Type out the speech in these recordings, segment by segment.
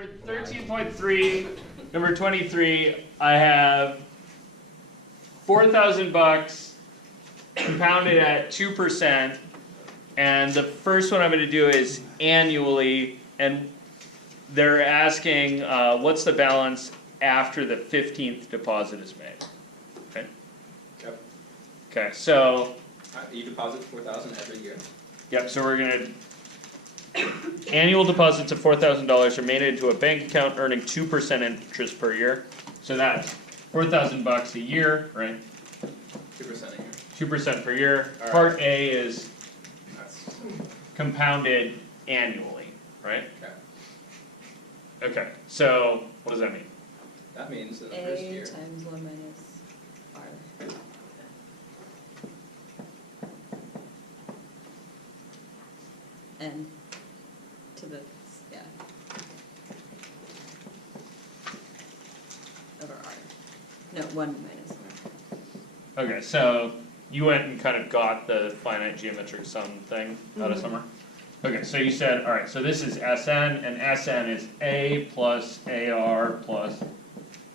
For 13.3, number 23, I have $4,000 compounded at 2%, and the first one I'm going to do is annually, and they're asking what's the balance after the 15th deposit is made. Okay. Yep. Okay. So. You deposit $4,000 every year. Yep. So we're gonna. Annual deposits of $4,000 are made into a bank account earning 2% interest per year. So that's $4,000 a year, right? 2% a year. 2% per year. All right. Part A is That's compounded annually, right? okay. Okay. So what does that mean? That means in the first A year. times 1 minus R. N to the, yeah. Over R. No, 1 minus R. Okay. So you went and kind of got the finite geometric sum thing out of somewhere. Okay. So you said, all right. So this is Sn, and Sn is A plus AR plus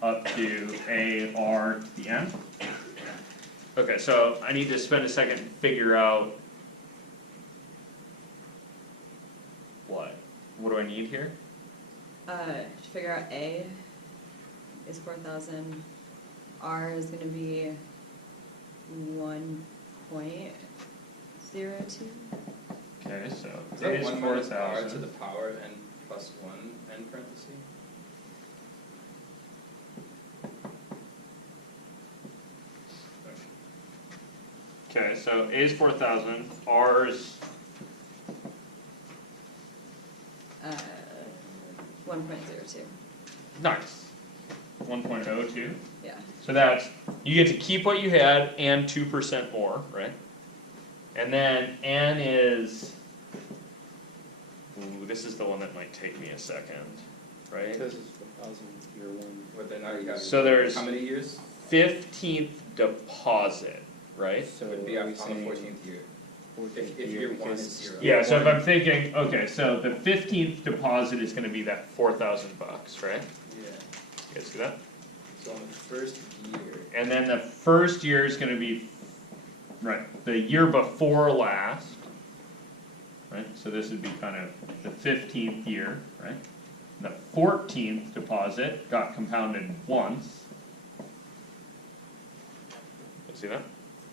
up to AR to the n. Okay, so I need to spend a second to figure out what? What do I need here? To figure out A is 4,000. R is going to be 1.02. Okay, so Is A that is 1 minus R to 4,000. the power n plus 1 n parenthesis? Okay, so A is 4,000, R's 1.02. nice, 1.02. Yeah. So that's, you get to keep what you had and 2% more, right? And then N is, ooh, this is the one that might take me a second, right? This is 4,000 year one. What then are you having? So there's how many years? 15th deposit, right? So Would be are on we the saying 14th year. 14th If year year 1 is because 0. Yeah, so if I'm thinking, okay, so the 15th deposit is gonna be that $4,000, right? Yeah. You guys see that? So on the first year. And then the first year is gonna be, right, the year before last, right? So this would be kind of the 15th year, right? The 14th deposit got compounded once. You see that?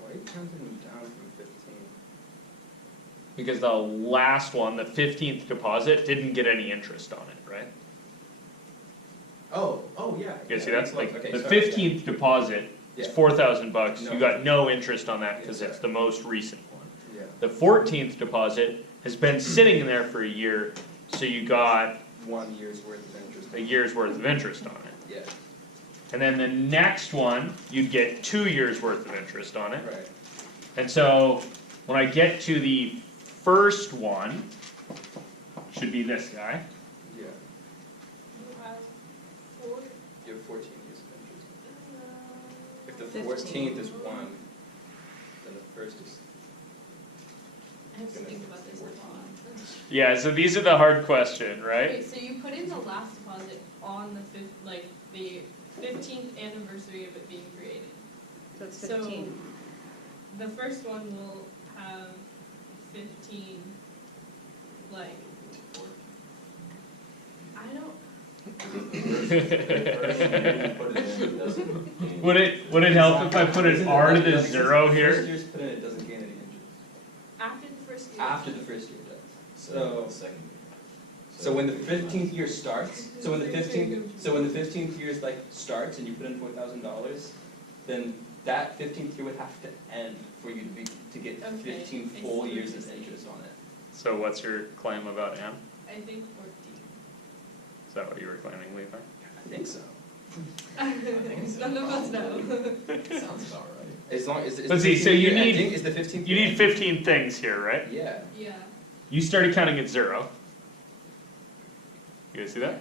Why are you counting them down from 15? Because the last one, the 15th deposit, didn't get any interest on it, right? Oh, yeah. You guys see that? Like, Okay, the sorry, 15th deposit is Yeah. $4,000, No. you got no interest on that because Yeah, it's the most recent one. Yeah. The 14th deposit has been sitting there for a year, so you got 1 year's worth of interest. a year's worth of interest on it. Yeah, And then the next one, you'd get 2 years worth of interest on it. right. And so, when I get to the first one, should be this guy. Yeah. You You have 14 years of interest. If the 15. 14th is 1, then the first is. I have to think about this a lot. Yeah, so these are the hard question, right? Okay, so you put in the last deposit on the the 15th anniversary of it being created. So it's So 15. the first one will have 15, like, I don't. Would it help if I put an R to the 0 First here? year's put in, it doesn't gain any interest. After the first year. After the first year does. So when the 15th year starts, so when the 15th year is like starts and you put in $4,000, then that 15th year would have to end for you to get Okay, 15 I full see what years you're of saying. interest on it. So what's your claim about M? I think 14. Is that what you were claiming, Levi? I think so. None of us know. Sounds about right. As long as Let's see, so you need- is the 15th You year need 15 things here, right? Yeah. Yeah. You started counting at 0. You guys see that?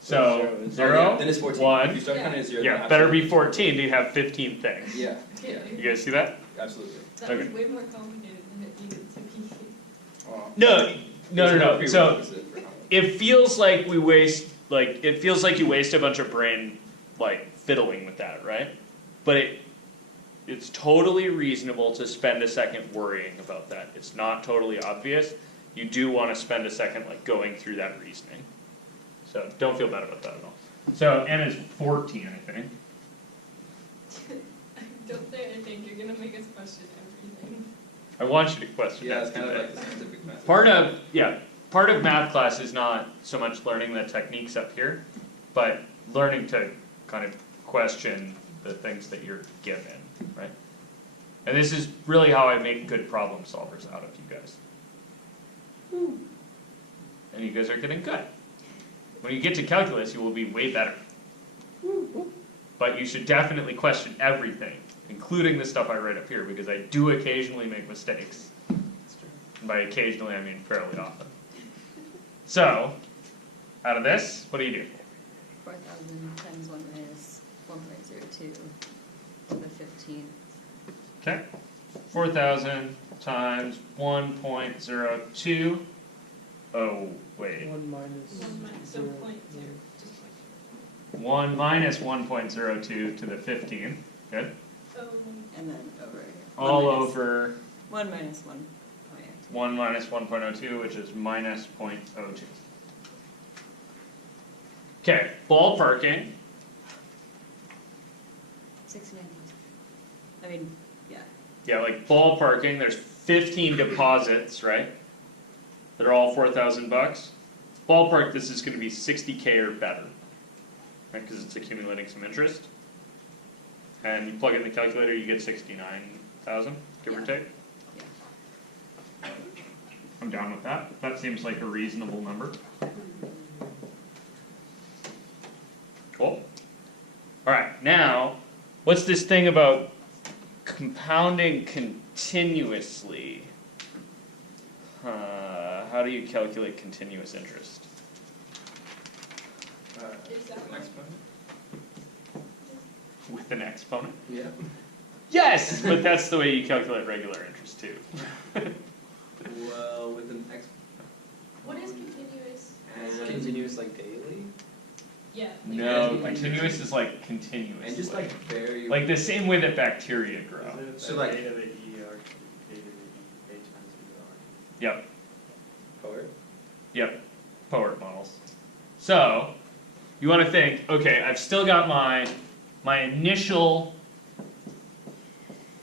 So, So is- 0, Then it's 14. If 1, you start Yeah. counting at 0, yeah, then better be absolutely. 14 to have 15 things. Yeah, Okay. yeah, You guys see that? absolutely. That was Okay. way more complicated than it needed to be. Well, No, there's no. So, prerequisite for how much. it feels like we waste like, it feels like you waste a bunch of brain, like, fiddling with that, right? But it's totally reasonable to spend a second worrying about that. It's not totally obvious. You do wanna spend a second, like, going through that reasoning. So, don't feel bad about that at all. So, n is 14, I think. Don't say I think, you're gonna make us question everything. I want you to question Yeah, it's everything. kind of like the scientific method. Part of math class is not so much learning the techniques up here, but learning to kind of question the things that you're given, right? And this is really how I make good problem solvers out of you guys. And you guys are getting good. When you get to calculus, you will be way better. But you should definitely question everything, including the stuff I write up here, because I do occasionally make mistakes. And by occasionally, I mean fairly often. So, out of this, what do you do? 4,000 times 1 minus 1.02 to the 15th. Okay, 4,000 times 1.02. Oh, wait. 1 minus. So 0.2, just like, 1 minus 1.02 to the 15th. Good. And then over. All 1 minus- over 1 minus 1. Oh, yeah. 1 minus 1.02, which is minus 0.02. Okay, ballparking. 69,000. I mean, yeah. Yeah, like ballparking, there's 15 deposits, right? That are all 4,000 bucks. Ballpark, this is gonna be 60K or better. Right, because it's accumulating some interest. And you plug it in the calculator, you get 69,000, give or Yeah. take. Yeah. I'm down with that. That seems like a reasonable number. Cool. Alright, now, what's this thing about compounding continuously? How do you calculate continuous interest? Is that An one? exponent? With an exponent? Yeah. Yes! But that's the way you calculate regular interest too. Well, with an What is continuous? and Continuous like daily? Yeah. like- No, Like- continuous is like continuous. and just like very Like the same way that bacteria grow. So, like- Beta the E R, beta the E, A times Yep, poet. yep, power models. So, you wanna think, okay, I've still got my initial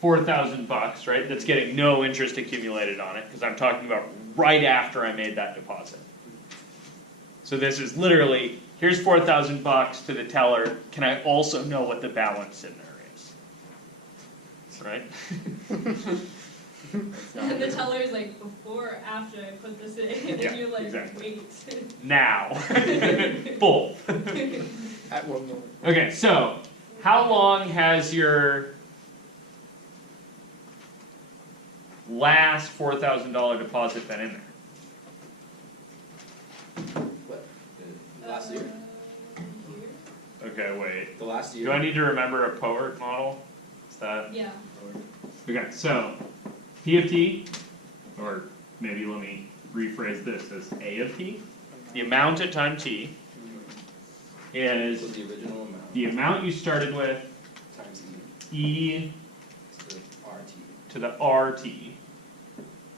4,000 bucks, right, that's getting no interest accumulated on it, cause I'm talking about right after I made that deposit. So this is literally, here's 4,000 bucks to the teller, can I also know what the balance in there is? Right? And the teller's like, before or after I put this in, Yeah, and you're like, exactly. wait. Now. Both. At one moment. Okay, so, how long has your last $4,000 deposit been in there? What? The last year? Year? Okay, wait. The last year. Do I need to remember a POERT model? Is that? Yeah. Okay, so, P of t, or maybe let me rephrase this as A of t. The amount at time t This is was the original amount the amount you started with, times e to the RT, to the rt.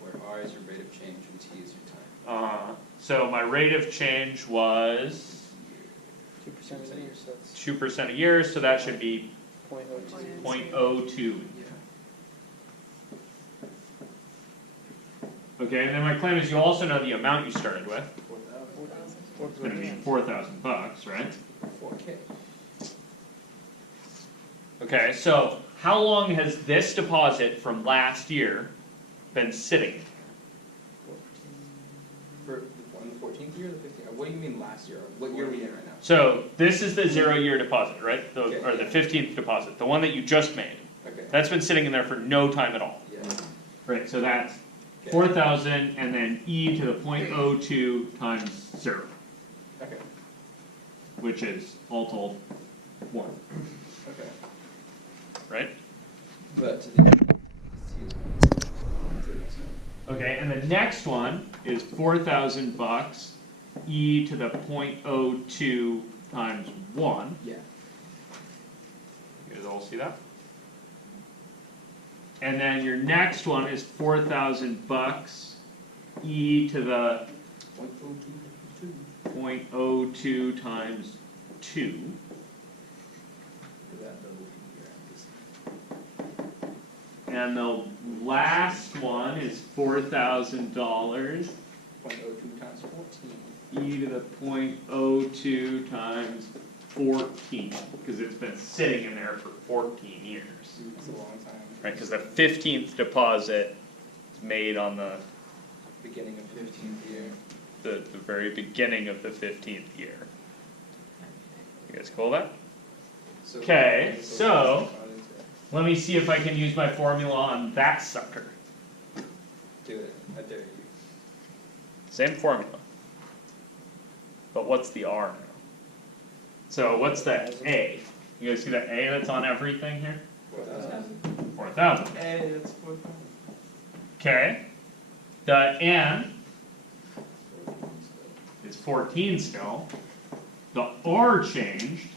where R is your rate of change and T is your time. So my rate of change was 2% a year, so that's 2% a year, so that should be 0.02. 0.02. Yeah. Okay, and then my claim is you also know the amount you started with. 4,000. It's gonna be 4,000 bucks, right? 4K. Okay, so how long has this deposit from last year been sitting? For the 14th year or the 15th? What do you mean last year? What year are we in right now? So this is the 0-year deposit, right? Okay. Or the 15th deposit, the one that you just made. Okay. That's been sitting in there for no time at all. Yeah. Right, so that's Okay. 4,000 and then e to the 0.02 times 0, Okay. which is all told 1, Okay. right? But to the T is 1. To the next one. Okay, and the next one is 4,000 bucks e to the 0.02 times 1. Yeah. You guys all see that? And then your next one is $4,000 e to the 0.02 times 2. And the last one is $4,000 0.02 times 14. e to the 0.02 times 14, because it's been sitting in there for 14 years. That's a long time. Right, because the 15th deposit is made on the Beginning of 15th year. the very beginning of the 15th year. You guys cool with that? So- Okay, so- Let me see if I can use my formula on that sucker. Do it, I dare you. Same formula. But what's the R now? So what's the A? You guys see the A that's on everything here? 4,000. 4,000. Hey, that's 4,000. Okay. The N is 14 still. The R changed.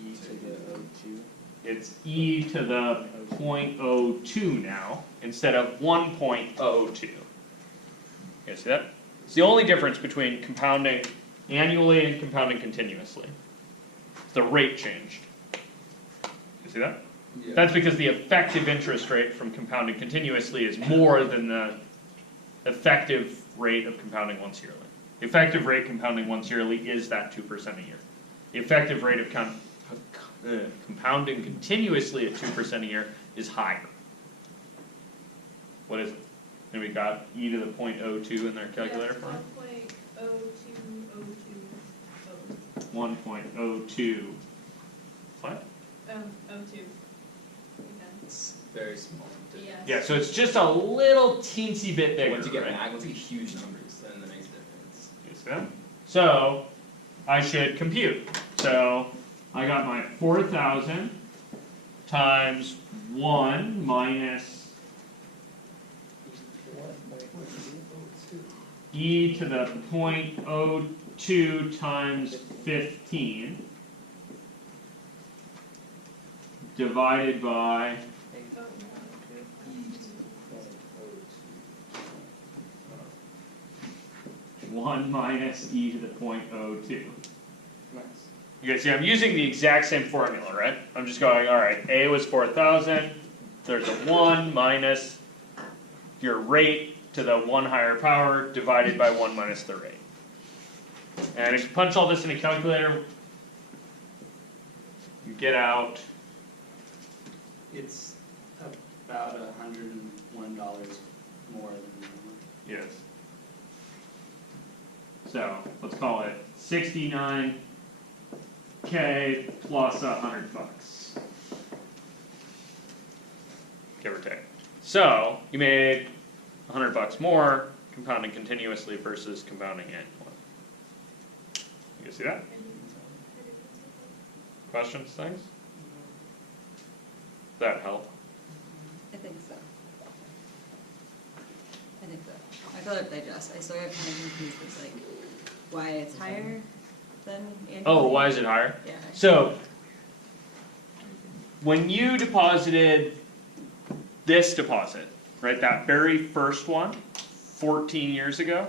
E to the O2. It's e to the 0.02 now, instead of 1.02. You guys see that? It's the only difference between compounding annually and compounding continuously. The rate changed. You see that? Yeah. That's because the effective interest rate from compounding continuously is more than the effective rate of compounding once yearly. The effective rate compounding once yearly is that 2% a year. The effective rate of compounding continuously at 2% a year is higher. What is it? And we got e to the 0.02 in their calculator for it? 1.02020. 1.02. What? 02. It's very small. Yes. Yeah, so it's just a little teensy bit bigger, Once you get right? once you get huge numbers, then that makes a difference. You see that? So, I should compute. So, I got my 4,000 times 1 minus e to the 0.02 times 15 divided by 1 minus e to the 0.02. Nice. You guys see, I'm using the exact same formula, right? I'm just going, alright, A was 4,000, there's a 1 minus your rate to the 1 higher power divided by 1 minus the rate. And if you punch all this in a calculator, you get out, It's about $101 more than normal. yes. So, let's call it 69K plus $100. Give or take. So, you made $100 more compounding continuously versus compounding annually. You guys see that? Questions, things? Does that help? I think so. I think so. I feel like digest. I still get kind of confused with like why it's higher than annually. Oh, why is it higher? Yeah. So, when you deposited this deposit, right, that very first one, 14 years ago,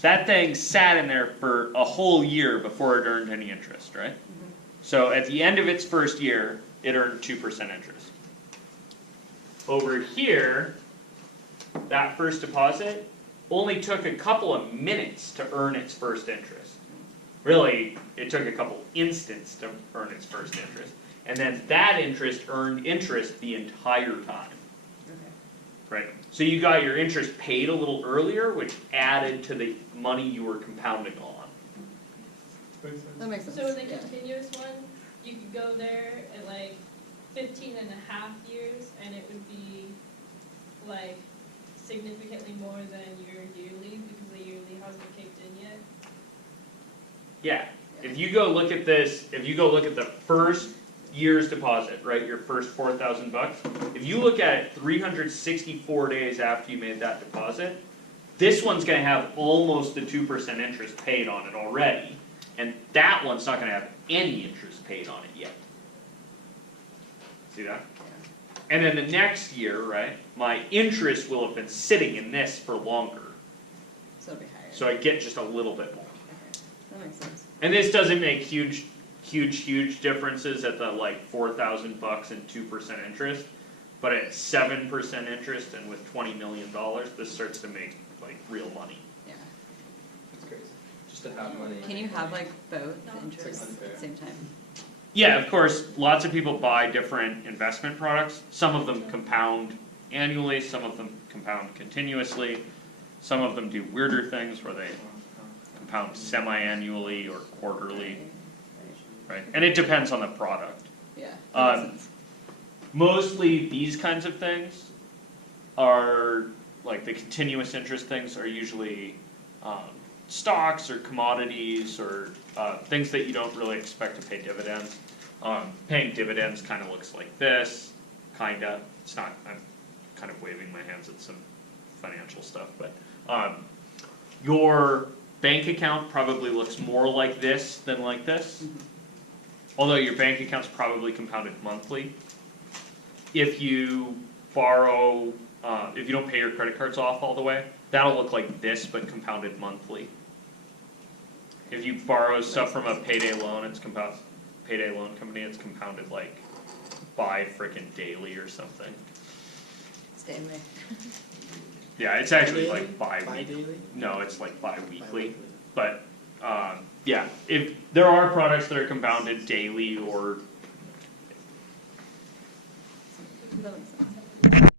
that thing sat in there for a whole year before it earned any interest, right? So at the end of its first year, it earned 2% interest. Over here, that first deposit only took a couple of minutes to earn its first interest. Really, it took a couple instants to earn its first interest. And then that interest earned interest the entire time. Okay. Right. So you got your interest paid a little earlier, which added to the money you were compounding on. That makes sense. So in the Yeah. continuous one, you could go there at like 15 and a half years and it would be like significantly more than your yearly because the yearly hasn't kicked in yet. Yeah. If you go look at this, if you go look at the first year's deposit, right, your first $4,000, if you look at it 364 days after you made that deposit, this one's gonna have almost the 2% interest paid on it already, and that one's not gonna have any interest paid on it yet. See that? And then the next year, right, my interest will have been sitting in this for longer, So it'll be higher. so I get just a little bit more. Okay, that makes sense. And this doesn't make huge differences at the like $4,000 and 2% interest, but at 7% interest and with $20 million, this starts to make like real money. Yeah. It's crazy, just to have money. Can you have like both No. interests It's like at the same time? Yeah, of course, lots of people buy different investment products. Some of them compound annually, some of them compound continuously. Some of them do weirder things where they compound semi-annually or quarterly, right? And it depends on the product. Yeah. that makes Um, sense. Mostly these kinds of things are, like the continuous interest things are usually stocks or commodities or things that you don't really expect to pay dividends. Paying dividends kind of looks like this, kinda. It's not, I'm kind of waving my hands at some financial stuff, but your bank account probably looks more like this than like this. Although your bank account's probably compounded monthly. If you borrow, if you don't pay your credit cards off all the way, that'll look like this but compounded monthly. If you borrow stuff from a payday loan, payday loan company, it's compounded like bi frickin' daily or something. Stay away. Yeah, it's actually like Bi-daily? bi-weekly. No, it's like bi-weekly. But yeah, if there are products that are compounded daily or